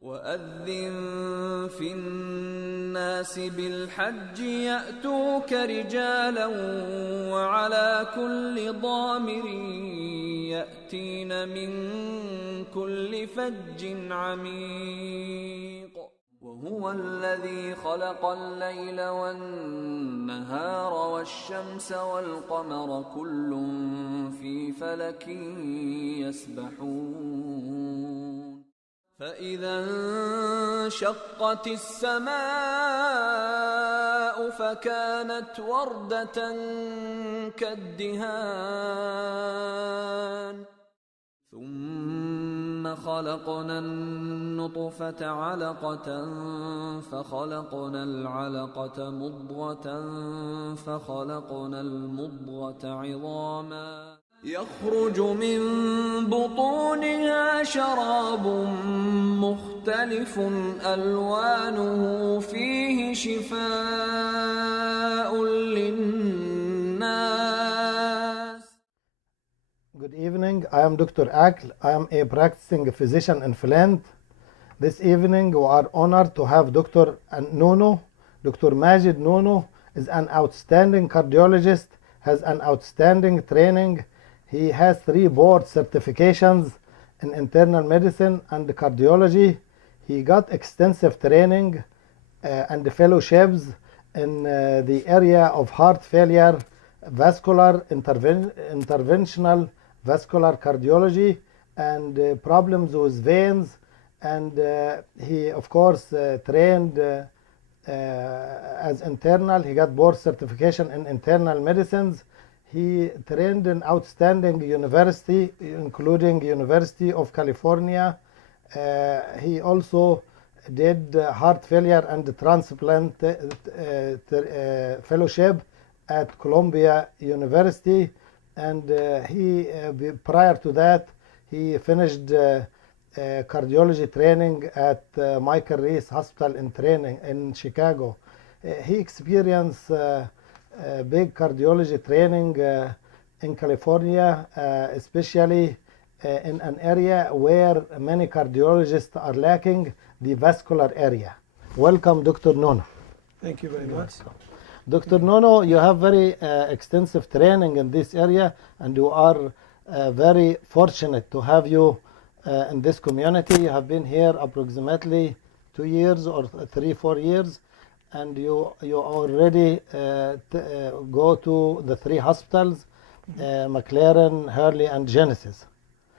وأذن في الناس بالحج يأتوك رجالا وعلى كل ضامر يأتين من كل فج عميق وهو الذي خلق الليل والنهار والشمس والقمر كل في فلك يسبحون فإذا انشقت السماء فكانت وردة كالدهان ثم خلقنا النطفة علقة فخلقنا العلقة مضغة فخلقنا المضغة عظاما يخرج من بطونها شراب مختلف ألوانه فيه شفاء للناس. Good evening, I am Dr. Akl. I am a practicing physician in Flint. This evening we are honored to have Dr. Nounou. Dr. Majed Nounou is an outstanding cardiologist, has an outstanding training. He has 3 board certifications in internal medicine and cardiology. He got extensive training and fellowships in the area of heart failure, vascular, interventional vascular cardiology, and problems with veins. And he, of course, trained as internal. He got board certification in internal medicines. He trained in outstanding university, including University of California. He also did heart failure and transplant fellowship at Columbia University. And prior to that, he finished cardiology training at Michael Reese Hospital in Chicago. He experienced big cardiology training in California, especially in an area where many cardiologists are lacking, the vascular area. Welcome, Dr. Nounou. Thank you very much. Dr. Nounou, you have very extensive training in this area, and you are very fortunate to have you in this community. You have been here approximately 2 years or 3-4 years. And you already go to the 3 hospitals, McLaren, Hurley, and Genesis.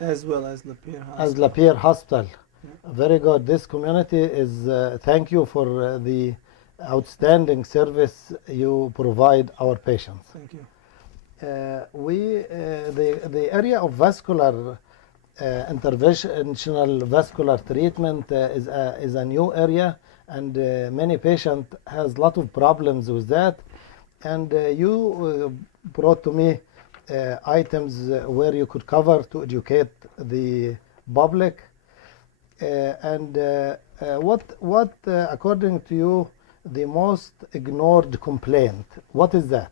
As well as Lapeer Hospital. As Lapeer Hospital. Yeah. Very good. This community is, thank you for the outstanding service you provide our patients. Thank you. The area of vascular, interventional vascular treatment is a new area. And many patients has a lot of problems with that. And you brought to me items where you could cover to educate the public. What according to you, the most ignored complaint? What is that?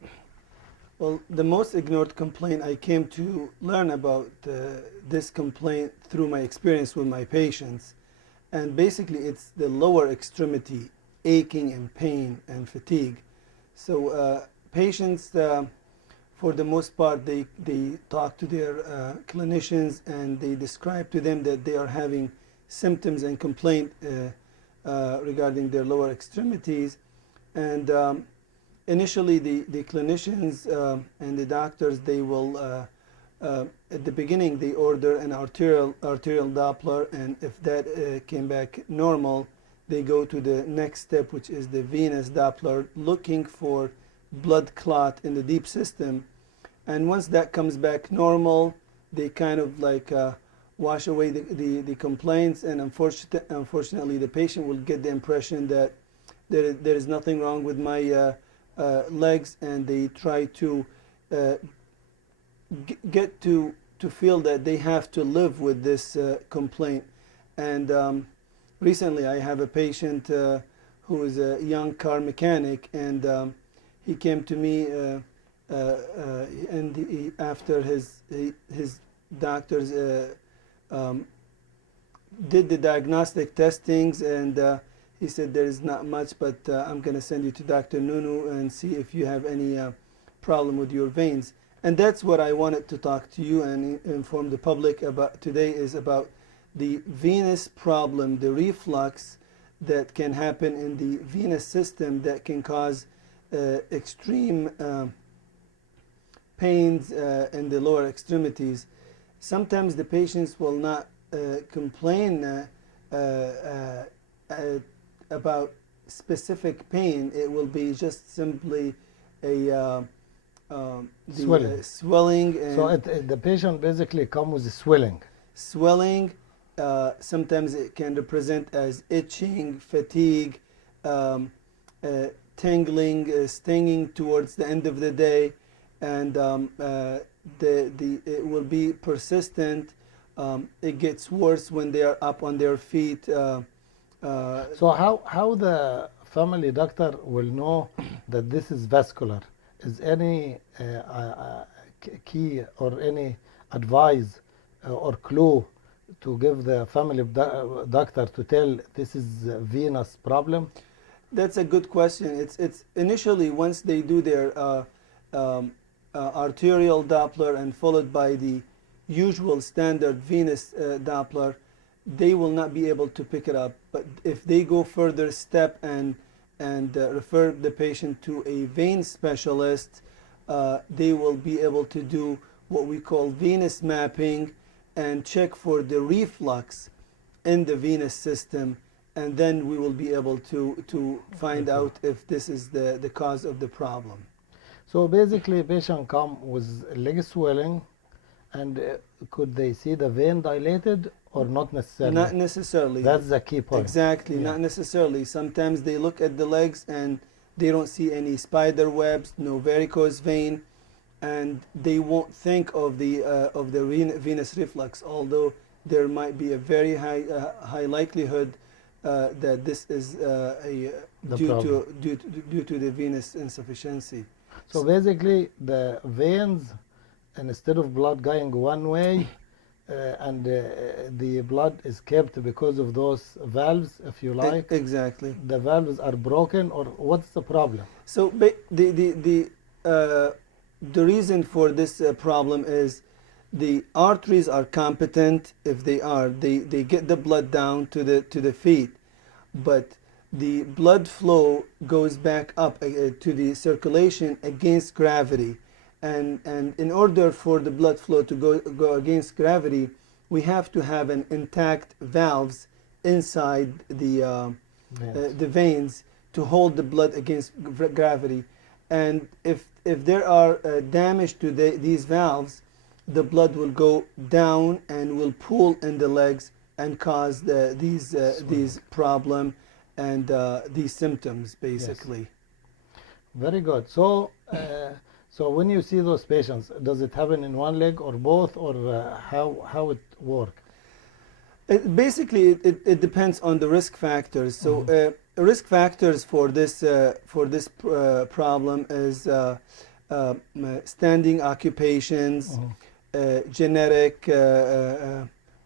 Well, the most ignored complaint, I came to learn about this complaint through my experience with my patients. And basically, it's the lower extremity aching and pain and fatigue. So patients, for the most part, they talk to their clinicians and they describe to them that they are having symptoms and complaint regarding their lower extremities. And initially, the clinicians and the doctors, they will at the beginning, they order an arterial Doppler, and if that came back normal, they go to the next step, which is the venous Doppler, looking for blood clot in the deep system. And once that comes back normal, they kind of like wash away the complaints, and unfortunately, the patient will get the impression that there is nothing wrong with my legs, and they try to get to feel that they have to live with this complaint. And recently I have a patient who is a young car mechanic, and he came to me after his doctors did the diagnostic testings, and he said there is not much, but I'm going to send you to Dr. Nounou and see if you have any problem with your veins. And that's what I wanted to talk to you and inform the public about today, is about the venous problem, the reflux that can happen in the venous system that can cause extreme pains in the lower extremities. Sometimes the patients will not complain about specific pain. It will be just simply a swelling. And So the patient basically comes with swelling. Swelling. Sometimes it can represent as itching, fatigue, tingling, stinging towards the end of the day, and it will be persistent. It gets worse when they are up on their feet. So how the family doctor will know that this is vascular? Is any key or any advice or clue to give the family doctor to tell this is a venous problem? That's a good question. It's initially, once they do their arterial Doppler and followed by the usual standard venous Doppler, they will not be able to pick it up. But if they go further step and refer the patient to a vein specialist, they will be able to do what we call venous mapping and check for the reflux in the venous system, and then we will be able to find out if this is the cause of the problem. So basically patient come with leg swelling, and could they see the vein dilated or not necessarily? Not necessarily. That's the key point. Exactly, Yeah. not necessarily. Sometimes they look at the legs and they don't see any spider webs, no varicose vein, and they won't think of the venous reflux, although there might be a very high likelihood that this is due to the venous insufficiency. So basically the veins, instead of blood going one way, and the blood is kept because of those valves, if you like. Exactly. The valves are broken, or what's the problem? So the reason for this problem is the arteries are competent. If they are, they get the blood down to the feet, but the blood flow goes back up to the circulation against gravity. And in order for the blood flow to go against gravity, we have to have an intact valves inside the veins to hold the blood against gravity. And if there are damage to these valves, the blood will go down and will pool in the legs and cause these problem and these symptoms, basically. Yes. Very good. So so when you see those patients, does it happen in one leg or both, or how it work? Basically, it depends on the risk factors. So risk factors for this problem is standing occupations, genetic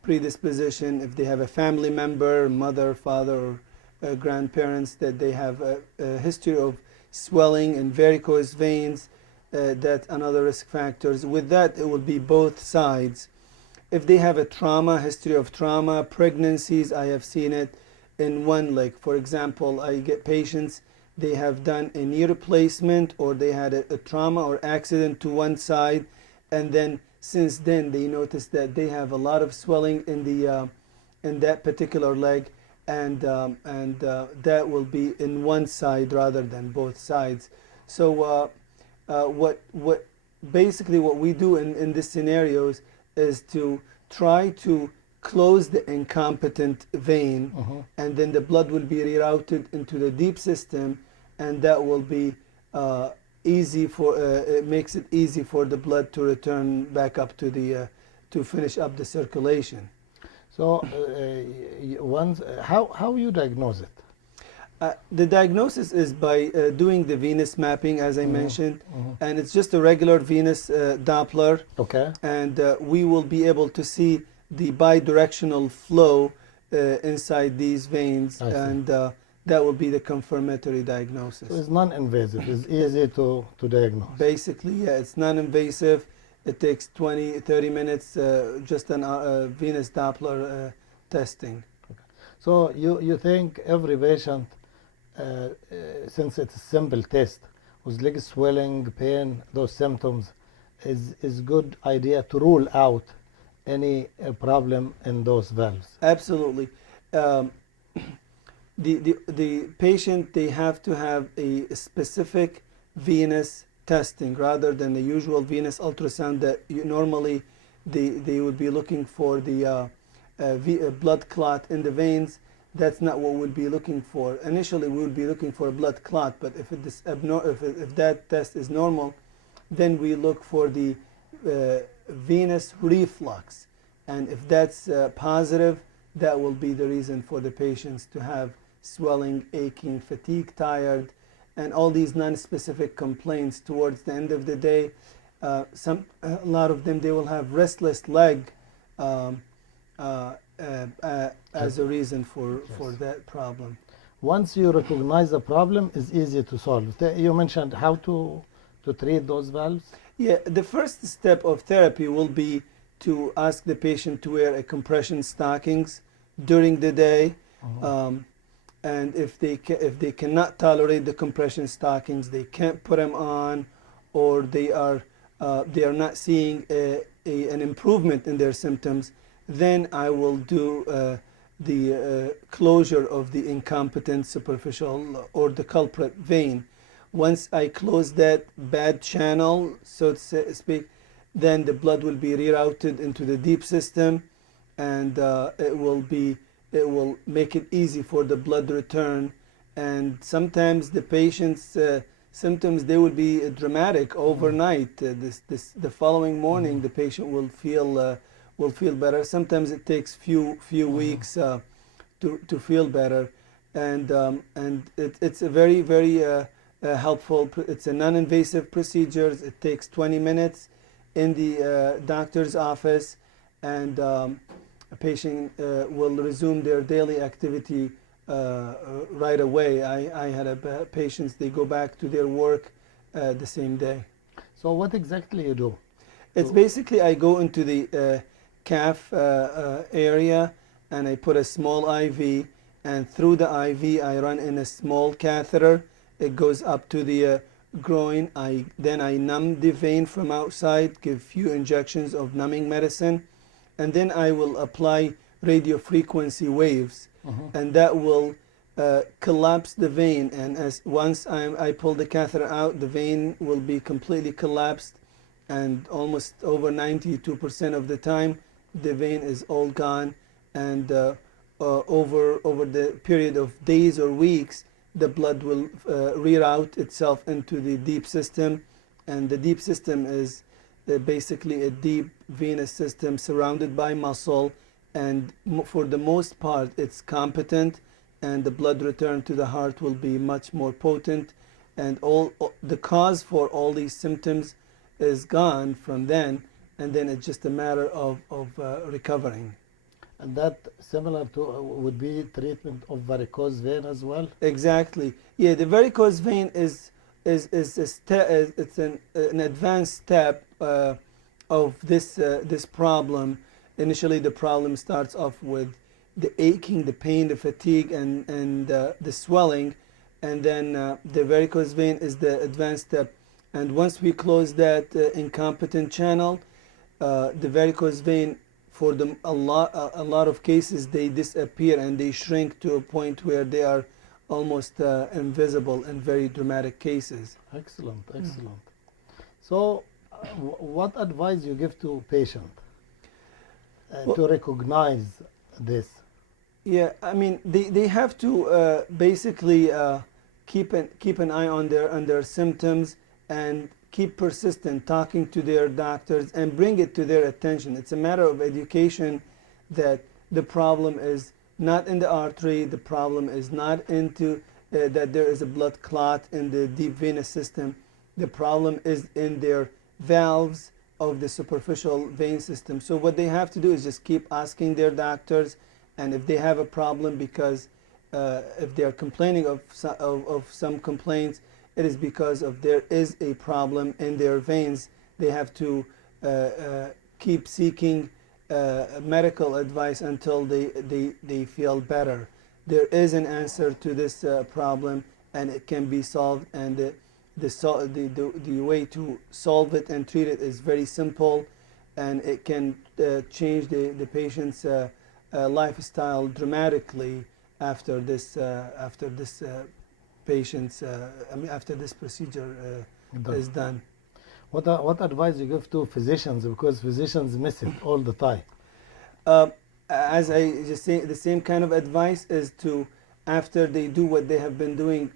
predisposition, if they have a family member, mother, father, or grandparents, that they have a history of swelling and varicose veins. That's another risk factors. With that, it will be both sides. If they have a trauma, history of trauma, pregnancies, I have seen it in one leg. For example, I get patients, they have done a knee replacement, or they had a trauma or accident to one side, and then since then they notice that they have a lot of swelling in that particular leg, and that will be in one side rather than both sides. So what basically what we do in these scenarios is to try to close the incompetent vein, and then the blood will be rerouted into the deep system, and that will be easy for it makes it easy for the blood to return back up to the to finish up the circulation. So how you diagnose it? The diagnosis is by doing the venous mapping, as I mentioned, and it's just a regular venous Doppler. Okay. And we will be able to see the bidirectional flow inside these veins, I see. and that will be the confirmatory diagnosis. So it's non-invasive. It's easy to diagnose. Basically, yeah, it's non-invasive. It takes 20-30 minutes, just a venous Doppler testing. So you think every patient, since it's a simple test, with leg swelling, pain, those symptoms, is good idea to rule out any problem in those valves? Absolutely. The patient, they have to have a specific venous testing rather than the usual venous ultrasound that normally they would be looking for the blood clot in the veins. That's not what we'll be looking for. Initially, we would be looking for a blood clot, but if that test is normal, then we look for the venous reflux. And if that's positive, that will be the reason for the patients to have swelling, aching, fatigue, tired, and all these non-specific complaints. Towards the end of the day, a lot of them, they will have restless leg as a reason for that problem. Once you recognize the problem, it's easy to solve. You mentioned how to treat those valves. Yeah, the first step of therapy will be to ask the patient to wear a compression stockings during the day. And if they cannot tolerate the compression stockings, they can't put them on, or they are not seeing an improvement in their symptoms, then I will do the closure of the incompetent superficial or the culprit vein. Once I close that bad channel, so to speak, then the blood will be rerouted into the deep system, and it will make it easy for the blood return. And sometimes the patient's symptoms, they will be dramatic overnight. The following morning, the patient will feel better. Sometimes it takes few weeks to feel better, and it's a very helpful. It's a non-invasive procedure. It takes 20 minutes in the doctor's office, and a patient will resume their daily activity right away. I had patients, they go back to their work the same day. So what exactly you do? It's basically I go into the calf area, and I put a small IV, and through the IV I run in a small catheter. It goes up to the groin. Then I numb the vein from outside, give few injections of numbing medicine, and then I will apply radio frequency waves, and that will collapse the vein. And once I pull the catheter out, the vein will be completely collapsed, and almost over 92% of the time, the vein is all gone. And over the period of days or weeks, the blood will reroute itself into the deep system, and the deep system is basically a deep venous system surrounded by muscle, and for the most part it's competent, and the blood return to the heart will be much more potent, and all the cause for all these symptoms is gone from then, and then it's just a matter of recovering. And that similar to would be treatment of varicose vein as well? Exactly. Yeah, the varicose vein is it's an advanced step of this problem. Initially, the problem starts off with the aching, the pain, the fatigue, and the swelling, and then the varicose vein is the advanced step. And once we close that incompetent channel, the varicose vein, for a lot of cases, they disappear and they shrink to a point where they are almost invisible in very dramatic cases. Excellent. So what advice you give to patient to recognize this? Yeah, I mean, they have to basically keep an eye on their symptoms, and keep persistent talking to their doctors and bring it to their attention. It's a matter of education that the problem is not in the artery, the problem is not into that there is a blood clot in the deep venous system. The problem is in their valves of the superficial vein system. So what they have to do is just keep asking their doctors and if they have a problem because if they are complaining of some complaints, it is because of there is a problem in their veins. They have to keep seeking medical advice until they feel better. There is an answer to this problem, and it can be solved, and the way to solve it and treat it is very simple, and it can change the patient's lifestyle dramatically after this patient's after this procedure is done. What advice you give to physicians, because physicians miss it all the time? As I just say, the same kind of advice is to, after they do what they have been doing